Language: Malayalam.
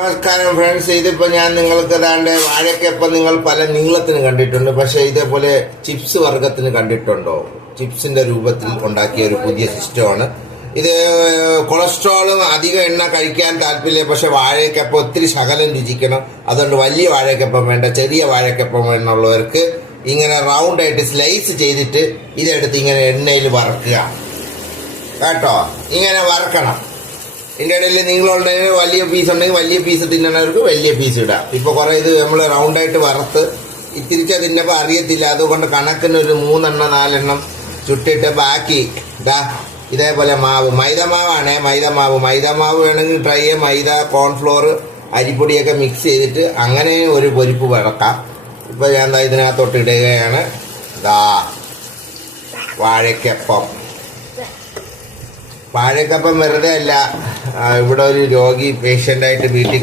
നമസ്കാരം ഫ്രണ്ട്സ്, ഇതിപ്പോ ഞാൻ നിങ്ങൾക്ക് ഏതാണ്ട് വാഴക്കപ്പം നിങ്ങൾ പല നീളത്തിന് കണ്ടിട്ടുണ്ട്. പക്ഷെ ഇതേപോലെ ചിപ്സ് വർഗത്തിന് കണ്ടിട്ടുണ്ടോ? ചിപ്സിന്റെ രൂപത്തിൽ ഉണ്ടാക്കിയ ഒരു പുതിയ സിസ്റ്റമാണ് ഇത്. കൊളസ്ട്രോളും അധിക എണ്ണ കഴിക്കാൻ താല്പര്യമില്ല, പക്ഷെ വാഴക്കപ്പം ഒത്തിരി ശകലം രുചിക്കണം. അതുകൊണ്ട് വലിയ വാഴക്കപ്പം വേണ്ട, ചെറിയ വാഴക്കപ്പം വേണമെന്നുള്ളവർക്ക് ഇങ്ങനെ റൗണ്ട് ആയിട്ട് സ്ലൈസ് ചെയ്തിട്ട് ഇതെടുത്ത് ഇങ്ങനെ എണ്ണയിൽ വറക്കുക കേട്ടോ. ഇങ്ങനെ വറക്കണം. ഇതിൻ്റെ ഇടയിൽ നിങ്ങളുണ്ടെങ്കിൽ വലിയ പീസ് ഉണ്ടെങ്കിൽ വലിയ പീസ് തിന്നണവർക്ക് വലിയ പീസ് ഇടാം. ഇപ്പോൾ കുറേ ഇത് നമ്മൾ റൗണ്ടായിട്ട് വറുത്ത് തിരിച്ചാൽ തിന്നപ്പോൾ അറിയത്തില്ല. അതുകൊണ്ട് കണക്കിന് ഒരു 3 4 ചുട്ടിട്ട് ബാക്കി ഇതേപോലെ മാവ്, മൈദമാവാണേ, മൈദമാവ് വേണമെങ്കിൽ ട്രൈ ചെയ്യാം. മൈദ, കോൺഫ്ലോർ, അരിപ്പൊടിയൊക്കെ മിക്സ് ചെയ്തിട്ട് അങ്ങനെ ഒരു പൊരിപ്പ് വറക്കാം. ഇപ്പോൾ ഞാൻ ഇതിനകത്തോട്ട് ഇടുകയാണ്. വാഴക്കപ്പം വെറുതെ അല്ല, ഇവിടെ ഒരു രോഗി പേഷ്യൻ്റായിട്ട് വീട്ടിൽ